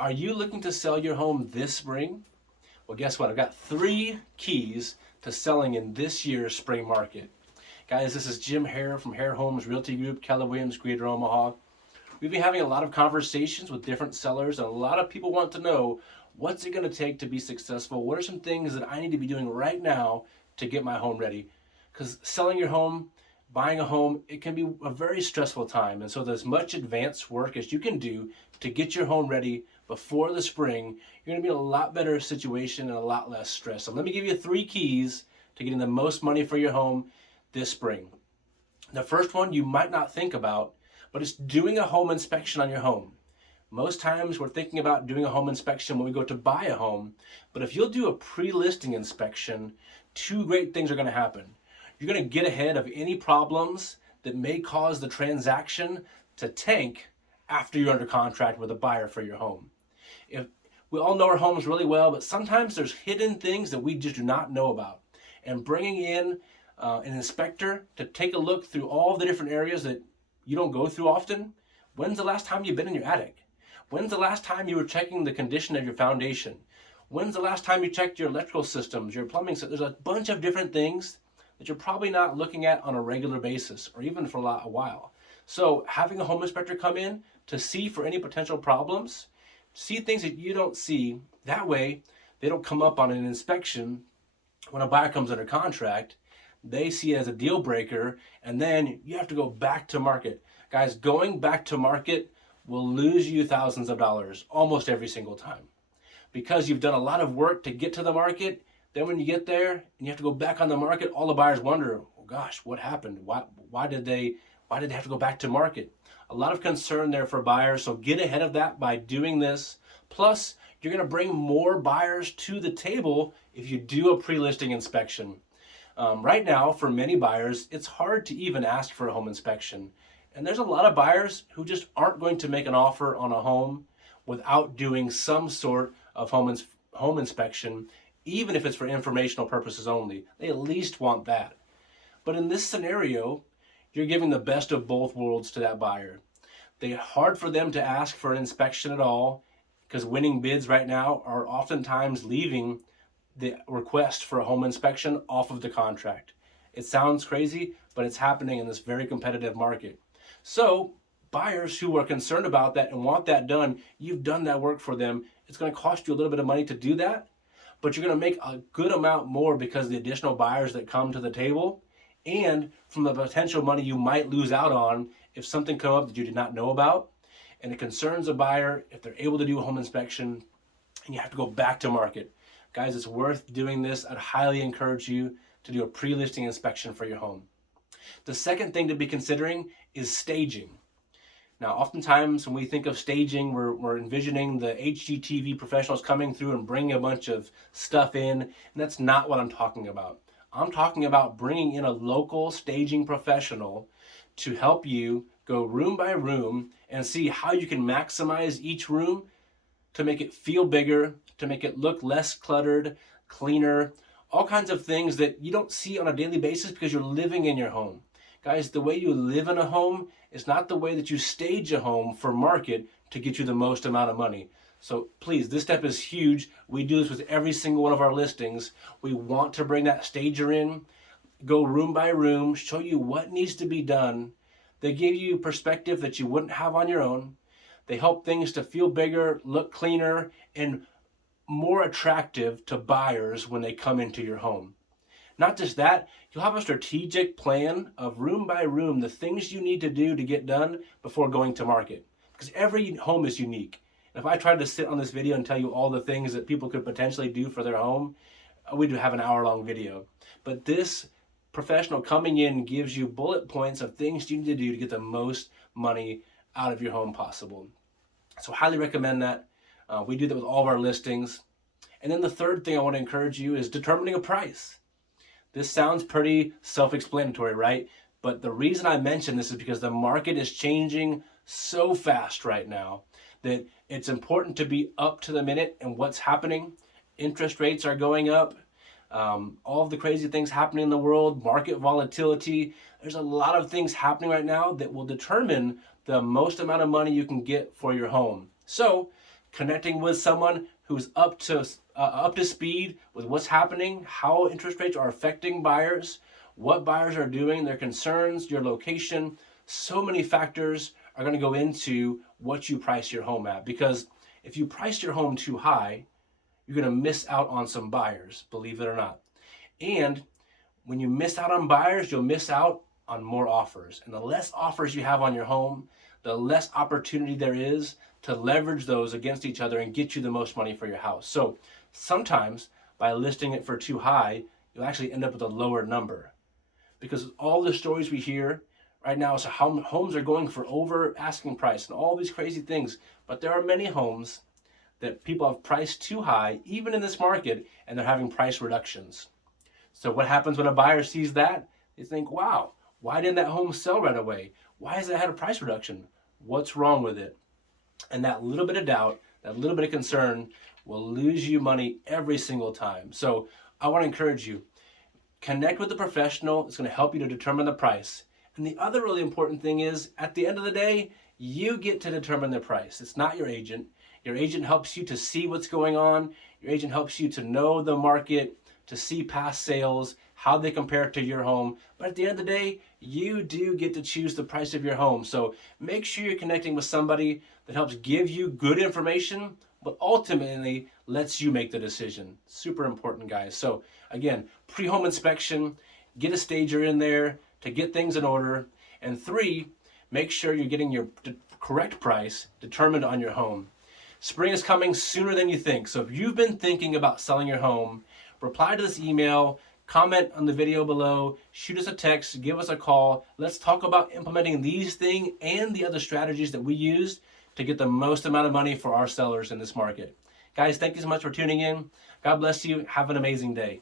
Are you looking to sell your home this spring? Well, guess what? I've got 3 keys to selling in this year's spring market. Guys, this is Jim Hare from Hare Homes Realty Group, Keller Williams, Greater Omaha. We've been having a lot of conversations with different sellers, and a lot of people want to know, what's it going to take to be successful? What are some things that I need to be doing right now to get my home ready? Because selling your home, buying a home, it can be a very stressful time. And so there's much advanced work as you can do to get your home ready before the spring. You're going to be in a lot better situation and a lot less stress. So let me give you 3 keys to getting the most money for your home this spring. The first one you might not think about, but it's doing a home inspection on your home. Most times we're thinking about doing a home inspection when we go to buy a home, but if you'll do a pre-listing inspection, 2 great things are going to happen. You're going to get ahead of any problems that may cause the transaction to tank after you're under contract with a buyer for your home. If we all know our homes really well, but sometimes there's hidden things that we just do not know about. And bringing in an inspector to take a look through all the different areas that you don't go through often. When's the last time you've been in your attic? When's the last time you were checking the condition of your foundation? When's the last time you checked your electrical systems, your plumbing systems? There's a bunch of different things that you're probably not looking at on a regular basis or even for a while. So having a home inspector come in to see for any potential problems, see things that you don't see, that way they don't come up on an inspection when a buyer comes under contract. They see it as a deal breaker, and then you have to go back to market. Guys, going back to market will lose you thousands of dollars almost every single time because you've done a lot of work to get to the market. Then when you get there and you have to go back on the market, all the buyers wonder, oh gosh, what happened? Why did they have to go back to market? A lot of concern there for buyers, so get ahead of that by doing this. Plus, you're going to bring more buyers to the table if you do a pre-listing inspection. Right now, for many buyers, it's hard to even ask for a home inspection. And there's a lot of buyers who just aren't going to make an offer on a home without doing some sort of home inspection, even if it's for informational purposes only. They at least want that. But in this scenario, you're giving the best of both worlds to that buyer. It's hard for them to ask for an inspection at all because winning bids right now are oftentimes leaving the request for a home inspection off of the contract. It sounds crazy, but it's happening in this very competitive market. So buyers who are concerned about that and want that done, you've done that work for them. It's going to cost you a little bit of money to do that, but you're going to make a good amount more because of the additional buyers that come to the table and from the potential money you might lose out on if something comes up that you did not know about. And it concerns a buyer if they're able to do a home inspection and you have to go back to market. Guys, it's worth doing this. I'd highly encourage you to do a pre-listing inspection for your home. The second thing to be considering is staging. Now, oftentimes when we think of staging, we're envisioning the HGTV professionals coming through and bringing a bunch of stuff in, and that's not what I'm talking about. I'm talking about bringing in a local staging professional to help you go room by room and see how you can maximize each room to make it feel bigger, to make it look less cluttered, cleaner, all kinds of things that you don't see on a daily basis because you're living in your home. Guys, the way you live in a home is not the way that you stage a home for market to get you the most amount of money. So please, this step is huge. We do this with every single one of our listings. We want to bring that stager in, go room by room, show you what needs to be done. They give you perspective that you wouldn't have on your own. They help things to feel bigger, look cleaner, and more attractive to buyers when they come into your home. Not just that, you'll have a strategic plan of room by room, the things you need to do to get done before going to market. Because every home is unique. And if I tried to sit on this video and tell you all the things that people could potentially do for their home, we'd have an hour-long video. But this professional coming in gives you bullet points of things you need to do to get the most money out of your home possible. So highly recommend that. We do that with all of our listings. And then the third thing I want to encourage you is determining a price. This sounds pretty self-explanatory, right? But the reason I mention this is because the market is changing so fast right now that it's important to be up to the minute in what's happening. Interest rates are going up. All of the crazy things happening in the world, market volatility. There's a lot of things happening right now that will determine the most amount of money you can get for your home. So connecting with someone who's up to speed with what's happening, how interest rates are affecting buyers, what buyers are doing, their concerns, your location. So many factors are going to go into what you price your home at, because if you price your home too high, you're going to miss out on some buyers, believe it or not. And when you miss out on buyers, you'll miss out on more offers. And the less offers you have on your home, the less opportunity there is to leverage those against each other and get you the most money for your house. So sometimes by listing it for too high, you'll actually end up with a lower number, because all the stories we hear right now is how homes are going for over asking price and all these crazy things. But there are many homes that people have priced too high, even in this market, and they're having price reductions. So what happens when a buyer sees that? They think, wow, why didn't that home sell right away? Why has it had a price reduction? What's wrong with it? And that little bit of doubt, that little bit of concern will lose you money every single time. So I want to encourage you, connect with a professional. It's going to help you to determine the price. And the other really important thing is, at the end of the day, you get to determine the price. It's not your agent. Your agent helps you to see what's going on. Your agent helps you to know the market, to see past sales, how they compare to your home. But at the end of the day, you do get to choose the price of your home. So make sure you're connecting with somebody that helps give you good information, but ultimately lets you make the decision. Super important, guys. So again, pre-home inspection, get a stager in there to get things in order. And 3, make sure you're getting your correct price determined on your home. Spring is coming sooner than you think. So if you've been thinking about selling your home, reply to this email, comment on the video below, shoot us a text, give us a call. Let's talk about implementing these things and the other strategies that we used to get the most amount of money for our sellers in this market. Guys, thank you so much for tuning in. God bless you. Have an amazing day.